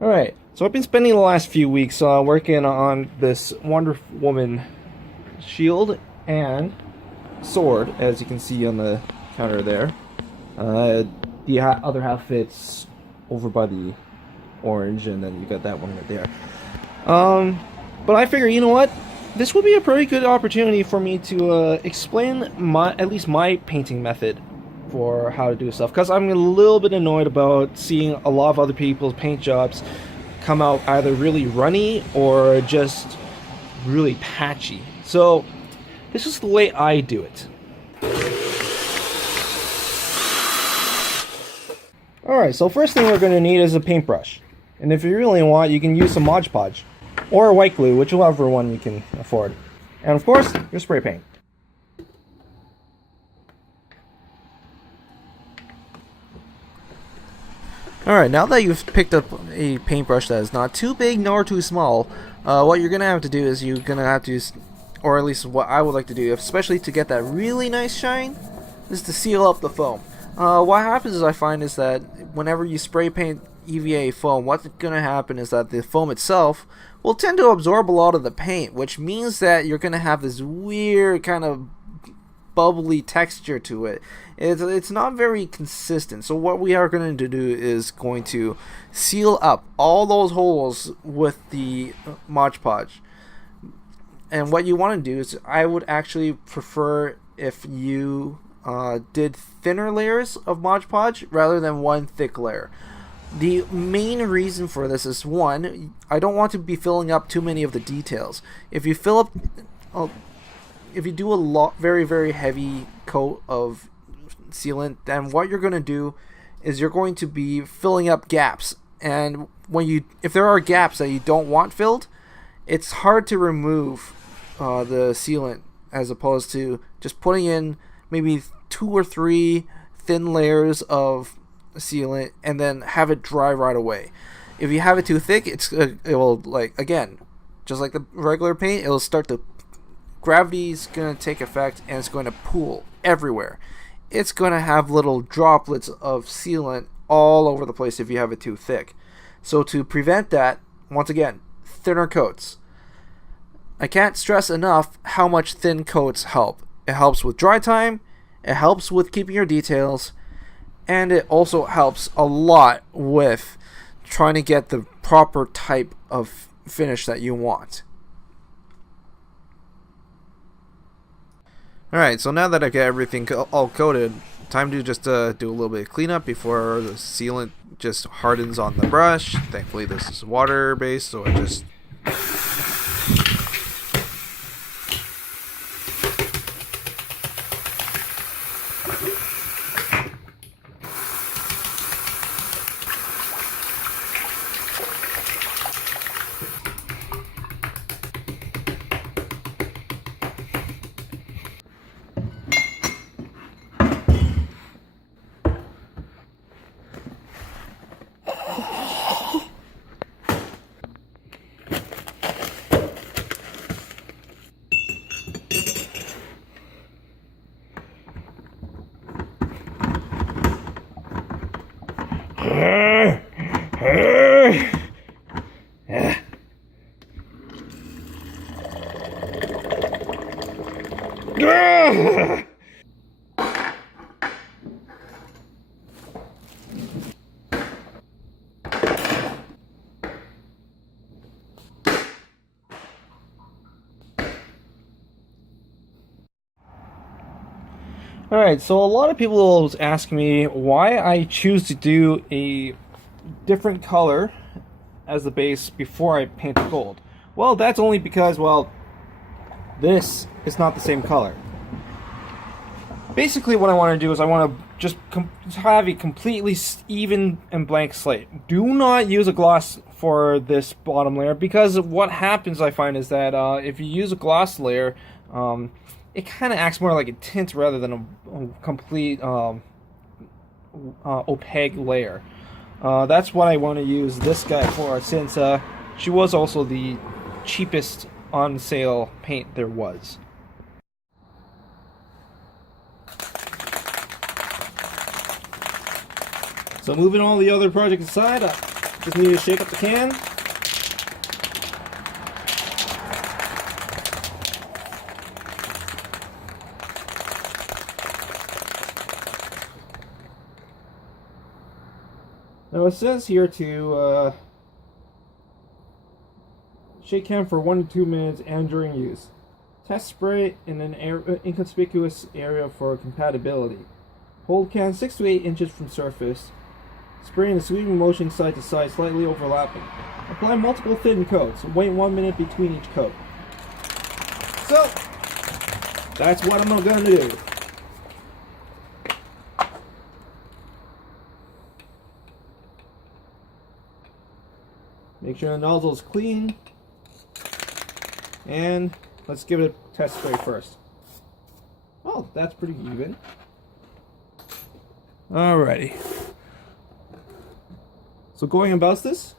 Alright, so I've been spending the last few weeks working on this Wonder Woman shield and sword, as you can see on the counter there. The other half fits over by the orange, and then you got that one right there. But I figure, you know what? This would be a pretty good opportunity for me to explain at least my painting method for how to do stuff, because I'm a little bit annoyed about seeing a lot of other people's paint jobs come out either really runny or just really patchy. So this is the way I do it. Alright, so first thing we're going to need is a paintbrush. And if you really want, you can use some Mod Podge or white glue, whichever one you can afford. And of course, your spray paint. Alright, now that you've picked up a paintbrush that is not too big nor too small, what you're going to have to do is you're going to have to, or at least what I would like to do, especially to get that really nice shine, is to seal up the foam. What happens is I find is that whenever you spray paint EVA foam, what's going to happen is that the foam itself will tend to absorb a lot of the paint, which means that you're going to have this weird kind of bubbly texture to it. It's not very consistent. So what we are going to do is going to seal up all those holes with the Mod Podge. And what you want to do is, I would actually prefer if you did thinner layers of Mod Podge rather than one thick layer. The main reason for this is, one, I don't want to be filling up too many of the details. If you fill up if you do a very heavy coat of sealant, then what you're going to do is you're going to be filling up gaps. And if there are gaps that you don't want filled, it's hard to remove the sealant, as opposed to just putting in maybe 2 or 3 thin layers of sealant and then have it dry right away. If you have it too thick, it will, like, again, just like the regular paint, it will start to, gravity's going to take effect and it's going to pool everywhere. It's going to have little droplets of sealant all over the place if you have it too thick. So to prevent that, once again, thinner coats. I can't stress enough how much thin coats help. It helps with dry time, it helps with keeping your details, and it also helps a lot with trying to get the proper type of finish that you want. Alright, so now that I got everything all coated, time to just do a little bit of cleanup before the sealant just hardens on the brush. Thankfully this is water based, so it just... Alright, so a lot of people will ask me why I choose to do a different color as the base before I paint the gold. Well, that's only because, well, this is not the same color. Basically what I want to do is I want to just have a completely even and blank slate. Do not use a gloss for this bottom layer, because what happens, I find, is that if you use a gloss layer, it kind of acts more like a tint rather than a complete opaque layer. That's what I want to use this guy for, since she was also the cheapest on sale paint there was. So moving all the other projects aside, Just need to shake up the can. Now it says here to shake can for 1 to 2 minutes and during use. Test spray in an inconspicuous area for compatibility. Hold can 6 to 8 inches from surface. Spray in a sweeping motion side to side, slightly overlapping. Apply multiple thin coats. Wait 1 minute between each coat. So, that's what I'm going to do. Make sure the nozzle is clean. And let's give it a test spray first. Oh, that's pretty even. Alrighty. So going about this,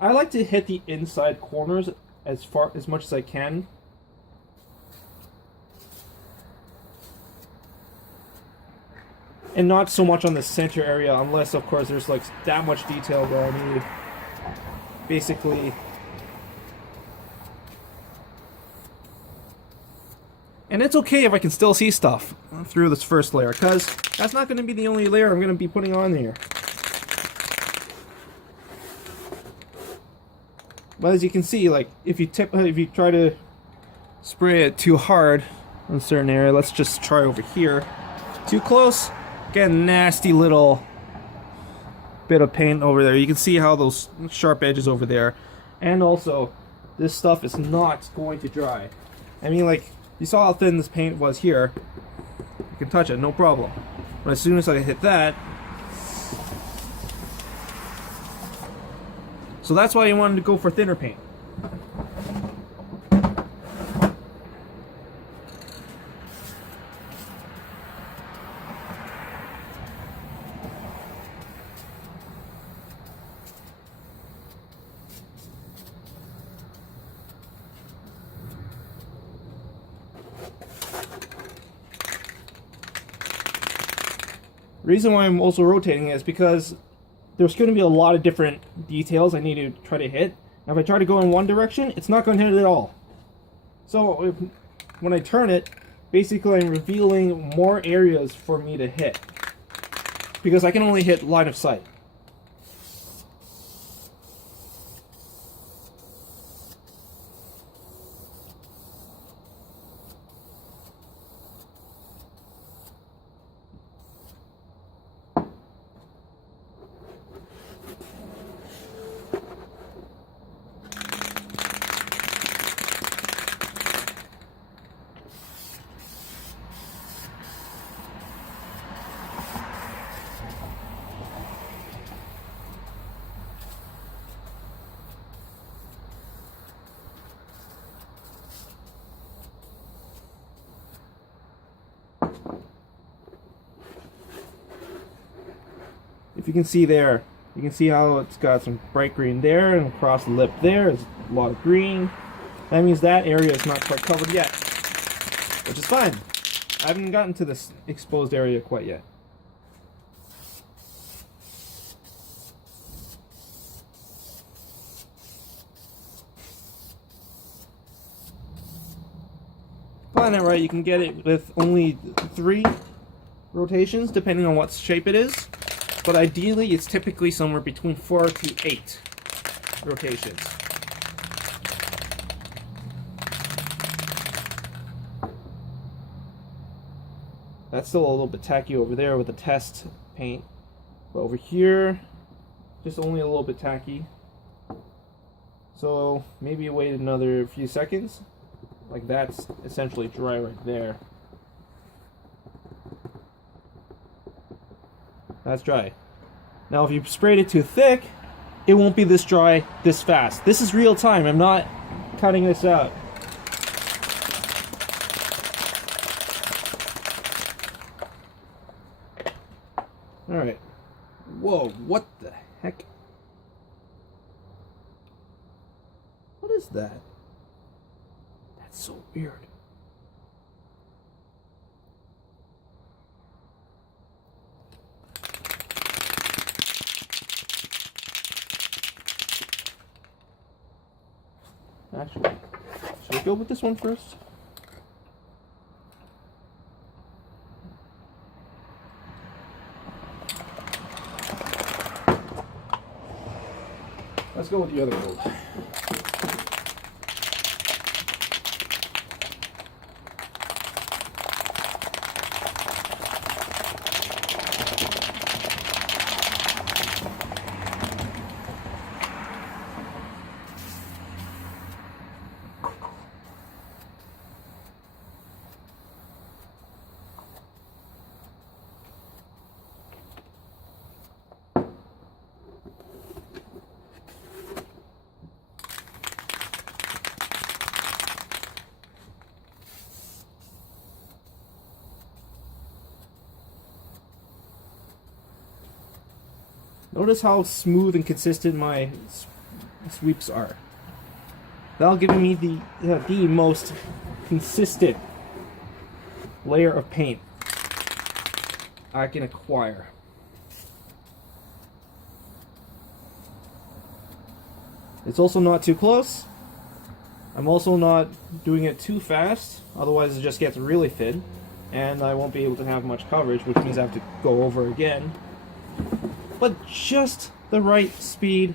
I like to hit the inside corners as much as I can. And not so much on the center area, unless of course there's like that much detail that I need. Basically, and it's okay if I can still see stuff through this first layer, because that's not going to be the only layer I'm going to be putting on here. But as you can see, like if you try to spray it too hard in a certain area, let's just try over here. Too close, get a nasty little bit of paint over there. You can see how those sharp edges over there, and also this stuff is not going to dry. I mean, like, you saw how thin this paint was here. You can touch it, no problem. But as soon as I hit that, so that's why you wanted to go for thinner paint. The reason why I'm also rotating is because there's going to be a lot of different details I need to try to hit. Now if I try to go in one direction, it's not going to hit it at all. So when I turn it, basically I'm revealing more areas for me to hit, because I can only hit line of sight. If you can see there, you can see how it's got some bright green there, and across the lip there is a lot of green. That means that area is not quite covered yet, which is fine. I haven't gotten to this exposed area quite yet. Find that right, you can get it with only 3 rotations, depending on what shape it is. But ideally, it's typically somewhere between 4 to 8 rotations. That's still a little bit tacky over there with the test paint. But over here, just only a little bit tacky. So maybe wait another few seconds. Like that's essentially dry right there. That's dry. Now if you sprayed it too thick, it won't be this dry this fast. This is real time. I'm not cutting this out. Alright. Whoa, what the heck? What is that? That's so weird. Actually, should we go with this one first? Let's go with the other gold. Notice how smooth and consistent my sweeps are. That'll give me the most consistent layer of paint I can acquire. It's also not too close. I'm also not doing it too fast, otherwise it just gets really thin, and I won't be able to have much coverage, which means I have to go over again. But just the right speed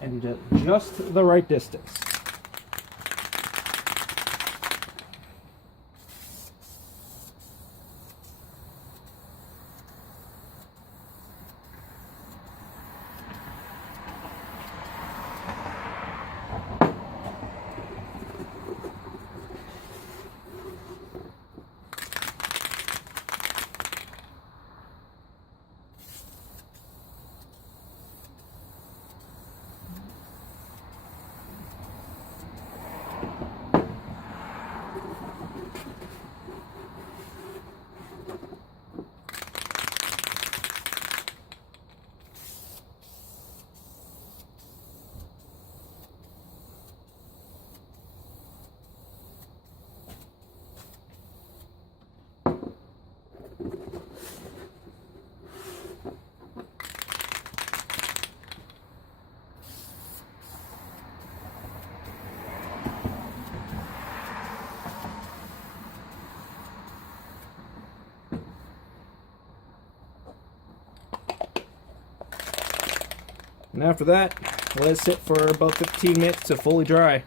and just the right distance. And after that, let it sit for about 15 minutes to fully dry.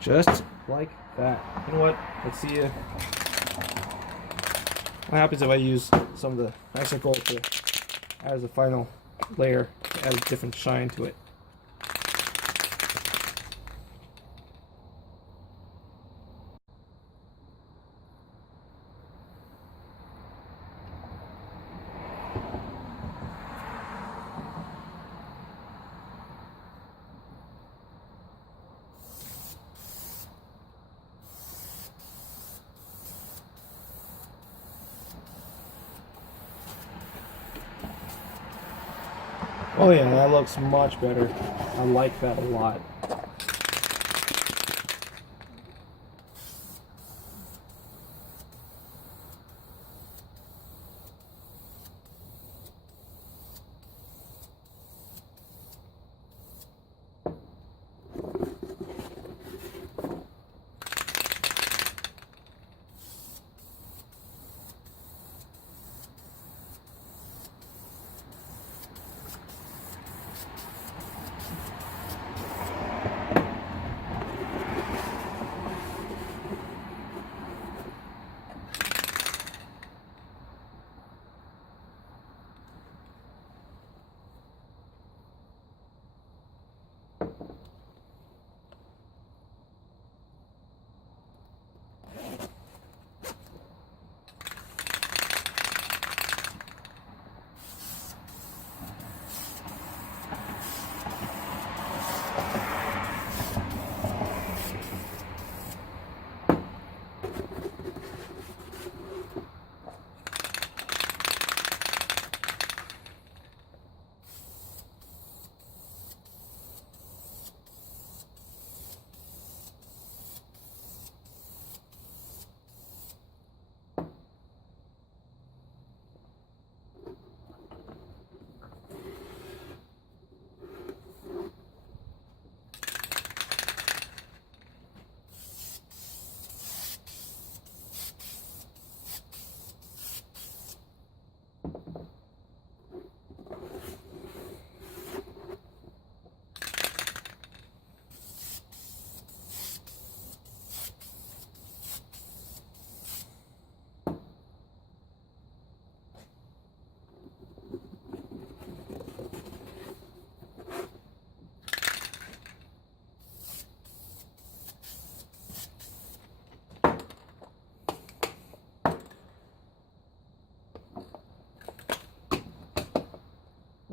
Just like that. You know what? Let's see what happens if I use some of the nicer gold to add as a final layer to add a different shine to it. Oh yeah, that looks much better. I like that a lot.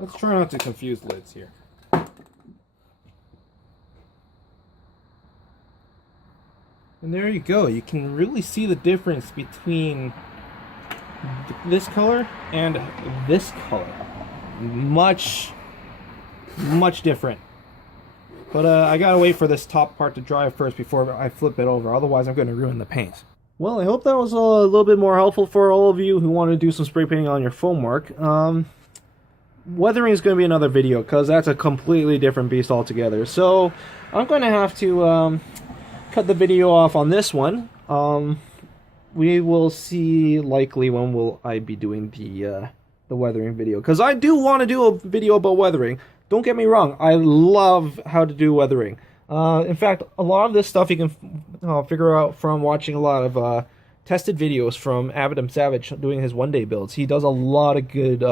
Let's try not to confuse lids here. And there you go. You can really see the difference between this color and this color. Much different. But I gotta wait for this top part to dry first before I flip it over, otherwise I'm gonna ruin the paint. Well, I hope that was a little bit more helpful for all of you who want to do some spray painting on your foam work. Weathering is going to be another video, because that's a completely different beast altogether. So, I'm going to have to cut the video off on this one. We will see likely when will I be doing the weathering video, because I do want to do a video about weathering. Don't get me wrong, I love how to do weathering. In fact, a lot of this stuff you can figure out from watching a lot of tested videos from Adam Savage doing his one-day builds. He does a lot of good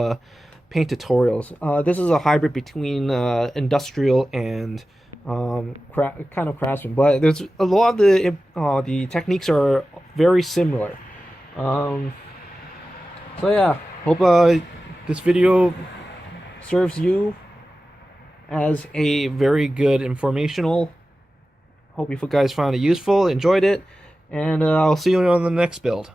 paint tutorials. This is a hybrid between industrial and kind of craftsman, but there's a lot of the techniques are very similar. So yeah, hope this video serves you as a very good informational. Hope you guys found it useful, enjoyed it, and I'll see you on the next build.